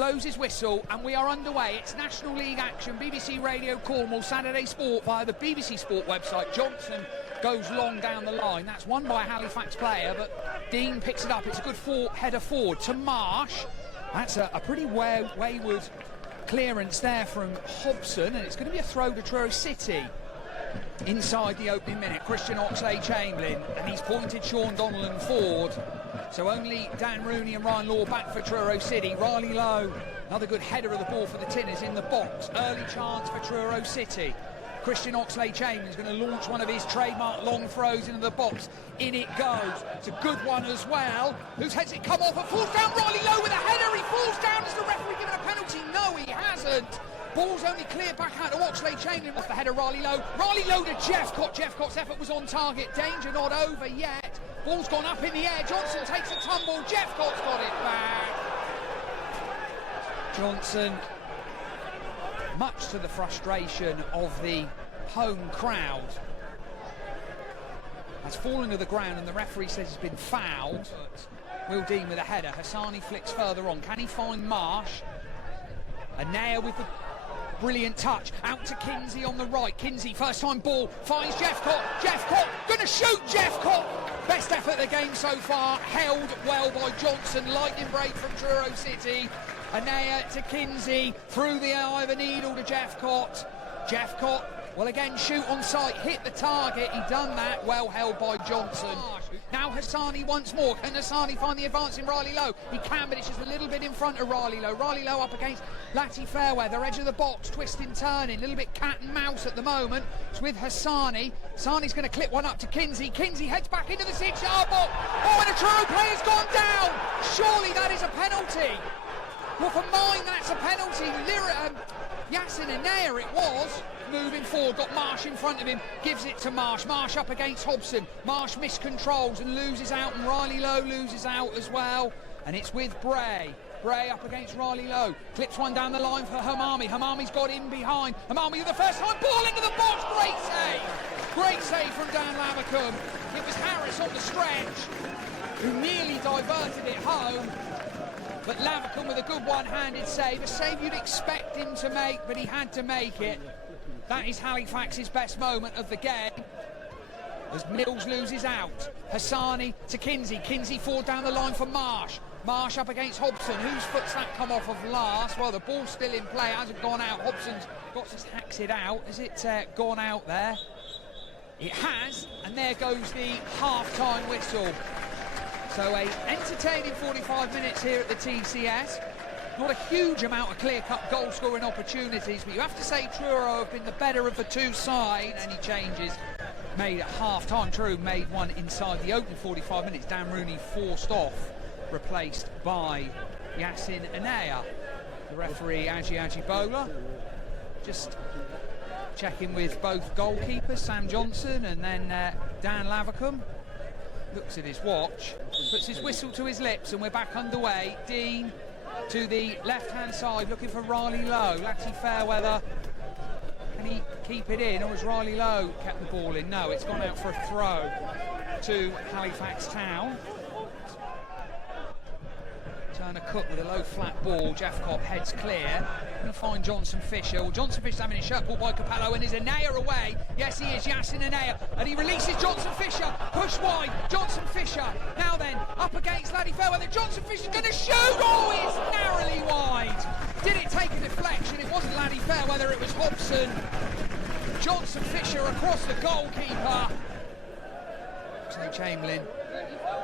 blows his whistle and we are underway. It's National League action, BBC Radio Cornwall, Saturday Sport via the BBC Sport website. Johnson goes long down the line. That's won by a Halifax player, but Dean picks it up. It's a good header forward to Marsh. That's a pretty wayward clearance there from Hobson, and it's going to be a throw to Truro City. Inside the opening minute, Christian Oxlade-Chamberlain, and he's pointed Sean Donnellan forward. So only Dan Rooney and Ryan Law back for Truro City. Riley Lowe, another good header of the ball for the Tinners in the box. Early chance for Truro City. Christian Oxlade-Chamberlain is going to launch one of his trademark long throws into the box. In it goes. It's a good one as well. Whose heads it come off and falls down? Riley Lowe with a header. He falls down. Is the referee giving a penalty? No, he hasn't. Ball's only cleared back out to Oxlade-Chamberlain off the header. Riley Lowe. Riley Lowe to Jeffcott. Jeffcott's effort was on target. Danger not over yet. Ball's gone up in the air. Johnson takes a tumble. Jeffcott's got it back. Johnson, much to the frustration of the home crowd, has fallen to the ground and the referee says he's been fouled. Will Dean with a header. Hassani flicks further on. Can he find Marsh? Anaya with the brilliant touch. Out to Kinsey on the right. Kinsey, first time ball, finds Jeffcott. Jeffcott, gonna shoot Jeffcott! Best effort of the game so far. Held well by Johnson. Lightning break from Truro City. Anaya to Kinsey, through the eye of a needle to Jeffcott. Jeffcott will again shoot on sight, hit the target. He done that, well held by Johnson. Now Hassani once more. Can Hassani find the advance in Riley Lowe? He can, but it's just a little bit in front of Riley Lowe. Riley Lowe up against Lati Fairweather, edge of the box, twisting, turning, a little bit cat and mouse at the moment. It's with Hassani. Hassani's going to clip one up to Kinsey. Kinsey heads back into the 6-yard box. Oh, and a Truro player's gone down. Surely that is a penalty. Well, for mine, that's a penalty. Yasin Anaya it was. Moving forward, got Marsh in front of him, gives it to Marsh. Marsh up against Hobson. Marsh miscontrols and loses out, and Riley Lowe loses out as well. And it's with Bray. Bray up against Riley Lowe. Clips one down the line for Hamami. Hamami's got in behind. Hamami with the first time ball into the box. Great save. Great save from Dan Lavacum. It was Harris on the stretch who nearly diverted it home. But Lavacum with a good one-handed save, a save you'd expect him to make, but he had to make it. That is Halifax's best moment of the game. As Mills loses out. Hassani to Kinsey. Kinsey forward down the line for Marsh. Marsh up against Hobson. Whose foot's that come off of last? Well, the ball's still in play, hasn't gone out. Hobson's got to hacks it out. Has it gone out there? It has, and there goes the half-time whistle. So a entertaining 45 minutes here at the TCS. Not a huge amount of clear-cut goal-scoring opportunities, but you have to say Truro have been the better of the two sides. Any changes made at half-time. Truro made one inside the opening 45 minutes. Dan Rooney forced off, replaced by Yasin Anaya. The referee, Aji Bola, just checking with both goalkeepers, Sam Johnson and then Dan Lavacum. Looks at his watch, puts his whistle to his lips, and we're back underway. Dean to the left-hand side, looking for Riley Lowe. Lati Fairweather, can he keep it in, or has Riley Lowe kept the ball in? No, it's gone out for a throw to Halifax Town. Turner Cook with a low flat ball. Jeffcott heads clear. Going to find Johnson Fisher. Well, Johnson Fisher's having his shirt pulled by Capello, and is Anaya away? Yes, he is. Yasin Anaya, and he releases Johnson Fisher. Push wide. Johnson Fisher. Now then, up against Laddie Fairweather. Johnson Fisher's going to shoot. Oh, it's narrowly wide. Did it take a deflection? It wasn't Laddie Fairweather. It was Hobson. Johnson Fisher across the goalkeeper. Chamberlain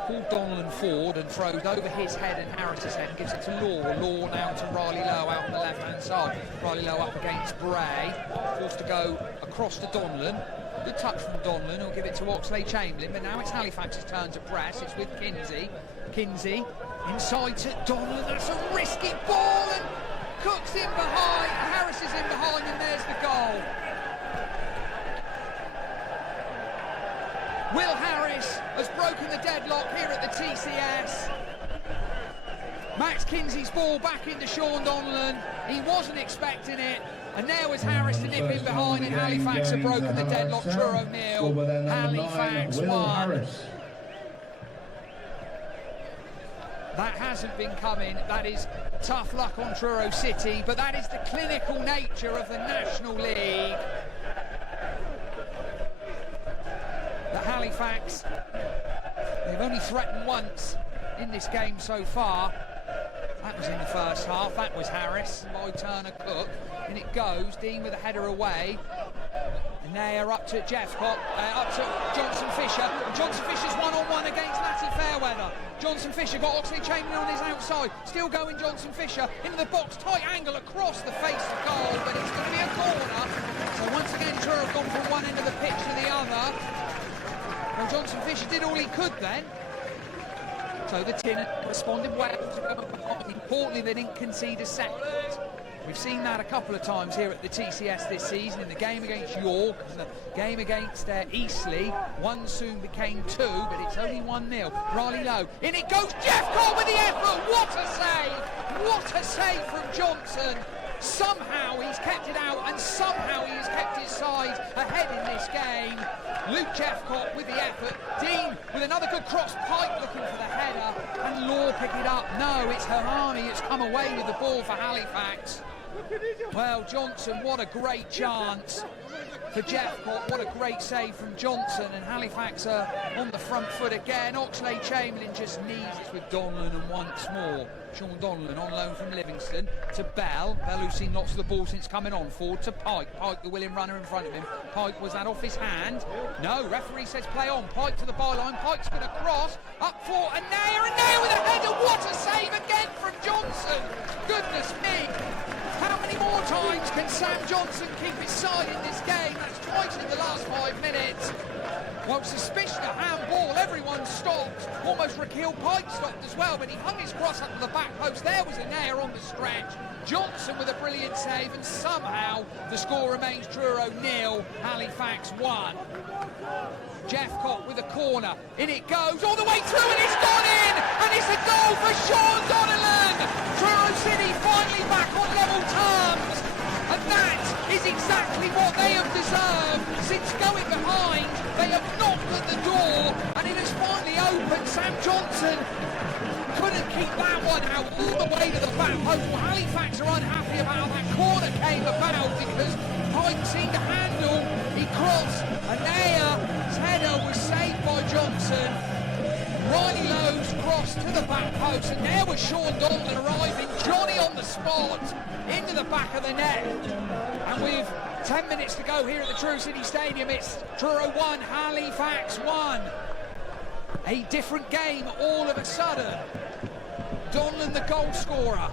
pulled Donnellan forward and throws over his head and Harris's head and gives it to Law. Law now to Riley Lowe out on the left-hand side. Riley Lowe up against Bray. Forced to go across to Donnellan. Good touch from Donnellan. He'll give it to Oxlade-Chamberlain. But now it's Halifax's turn to press. It's with Kinsey. Kinsey inside to Donnellan. That's a risky ball, and Cook's in behind. Harris is in behind, and there's the goal. Will Harris has broken the deadlock here at the TCS. Max Kinsey's ball back into Sean Donnellan. He wasn't expecting it. And there was Harris to nip in behind, and Halifax have broken the deadlock. Truro 0, Halifax 1. That hasn't been coming. That is Tough luck on Truro City, but that is the clinical nature of the National League. The Halifax, they've only threatened once in this game so far. That was in the first half. That was Harris by Turner Cook. And it goes. Dean with a header away. And they are up to Jeffcott, up to Johnson Fisher. Johnson Fisher's one-on-one against Matty Fairweather. Johnson Fisher got Oxley Chamberlain on his outside. Still going Johnson Fisher into the box. Tight angle across the face of goal, but it's going to be a corner. So once again, Truro have gone from one end of the pitch to the other. Well, Johnson Fisher did all he could then. So the Tin responded well. Importantly, they didn't concede a second. We've seen that a couple of times here at the TCS this season, in the game against York and the game against Eastleigh. One soon became two, but it's only 1-0. Riley Lowe, in it goes, Jeffcott with the effort. What a save! What a save from Johnson. Somehow he's kept it out, and somehow he has kept his side ahead in this game. Luke Jeffcott with the effort. Dean with another good cross. Pike looking for the header, and Law pick it up. No, it's Harani. It's come away with the ball for Halifax. Well, Johnson, what a great chance for Jeffcott. What a great save from Johnson, and Halifax are on the front foot again. Oxley Chamberlain just needs it with Donlan, and once more Sean Donlan on loan from Livingston to Bell. Bell, who's seen lots of the ball since coming on, forward to Pike. Pike, the willing runner in front of him. Pike, was that off his hand? No, referee says play on. Pike to the byline. Pike's going to cross up for a Nair with a header. What a save again from Johnson. Goodness me. How many more times can Sam Johnson keep his side in this game? That's twice in the last 5 minutes. Well, suspicion of handball, everyone stopped. Almost Raquel Pike stopped as well, but he hung his cross up to the back post. There was a nair on the stretch. Johnson with a brilliant save, and somehow the score remains Truro 0, Halifax 1. Jeffcott with a corner. In it goes, all the way through, and it's gone in! And it's a goal for Sean Donnellan! Truro City finally back on level terms. And that is exactly what they have deserved. Since going behind, they have knocked at the door, and it has finally opened. Sam Johnson couldn't keep that one out all the way to the back post. Well, Halifax are unhappy about how that corner came about, because Pike seemed to handle. He crossed, and his header was saved by Johnson. Riley Lowe's cross to the back post, and there was Sean Donlan arriving. Johnny on the spot, into the back of the net. And with 10 minutes to go here at the Truro City Stadium, it's Truro 1, Halifax 1. A different game all of a sudden. Donlan the goal scorer.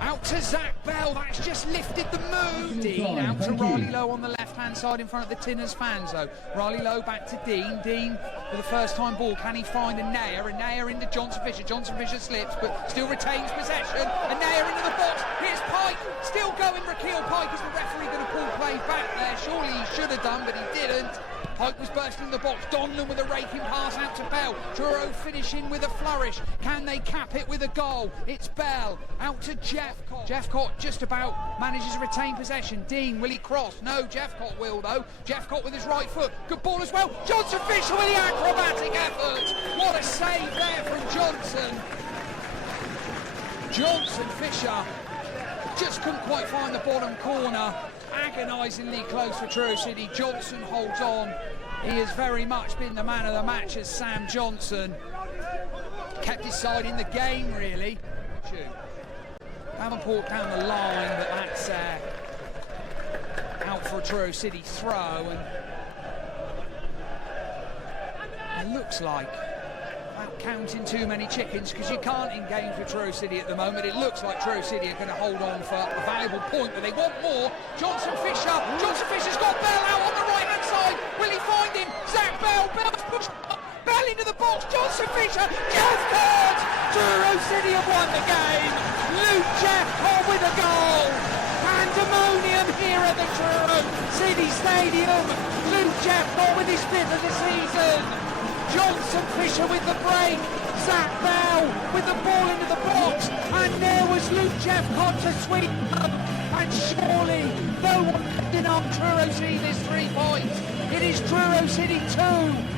Out to Zach Bell, that's just lifted the mood. Dean out to Riley Lowe on the left-hand side in front of the Tinners fans, though. Riley Lowe back to Dean. Dean with a first-time ball. Can he find a Nair into Johnson Fisher. Johnson Fisher slips, but still retains possession. A Nair into the box. Here's Pike, still going. Raquel Pike. Is the referee going to pull play back there? Surely he should have done, but he didn't. Pike was bursting the box. Donlan with a raking pass out to Bell. Truro finishing with a flourish. Can they cap it with a goal? It's Bell out to Jeffcott. Jeffcott just about manages to retain possession. Dean, will he cross? No, Jeffcott will though. Jeffcott with his right foot. Good ball as well. Johnson Fisher with the acrobatic effort. What a save there from Johnson. Johnson Fisher just couldn't quite find the bottom corner. Agonisingly close for Truro City. Johnson holds on. He has very much been the man of the match as Sam Johnson. Kept his side in the game, really. Davenport down the line, but that's out for a Truro City throw. And it looks like, without counting too many chickens, because you can't in games with Truro City at the moment, it looks like Truro City are going to hold on for a valuable point, but they want more. Johnson Fisher's got Bell out on the right-hand side. Will he find him? Zach Bell, Bell's pushed up. Bell into the box. Johnson Fisher, Jeffcott! Truro City have won the game. Luke Jeffcott with a goal. Pandemonium here at the Truro City Stadium. Luke Jeffcott with his 5th of the season. Johnson Fisher with the break. Zach Bell with the ball into the box. And there was Luke Jeffcott to sweep up. And surely no one can deny Truro City this 3 points. It is Truro City 2,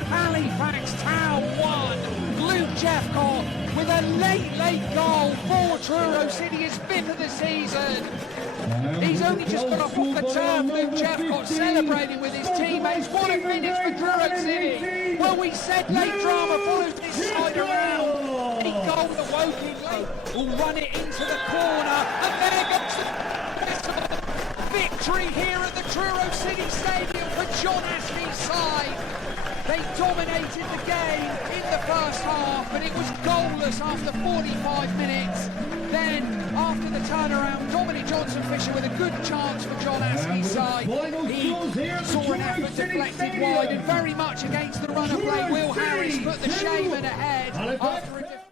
Halifax Town 1. Luke Jeffcott with a late goal for Truro City, his 5th of the season. He's only just got off the turf, Luke Jeffcott, celebrating with his teammates. What a finish for Truro City. Well, we said late drama follows this side around. He goal that Woking late will run it into the corner, and there goes the victory here at the Truro City Stadium for John Ashley's side. They dominated the game in the first half, but it was goalless after 45 minutes. Then, after the turnaround, Dominic Johnson-Fisher with a good chance for John Ashley's side. He saw an effort deflected wide, and very much against the run of play, Will Harris put the Shaman ahead after a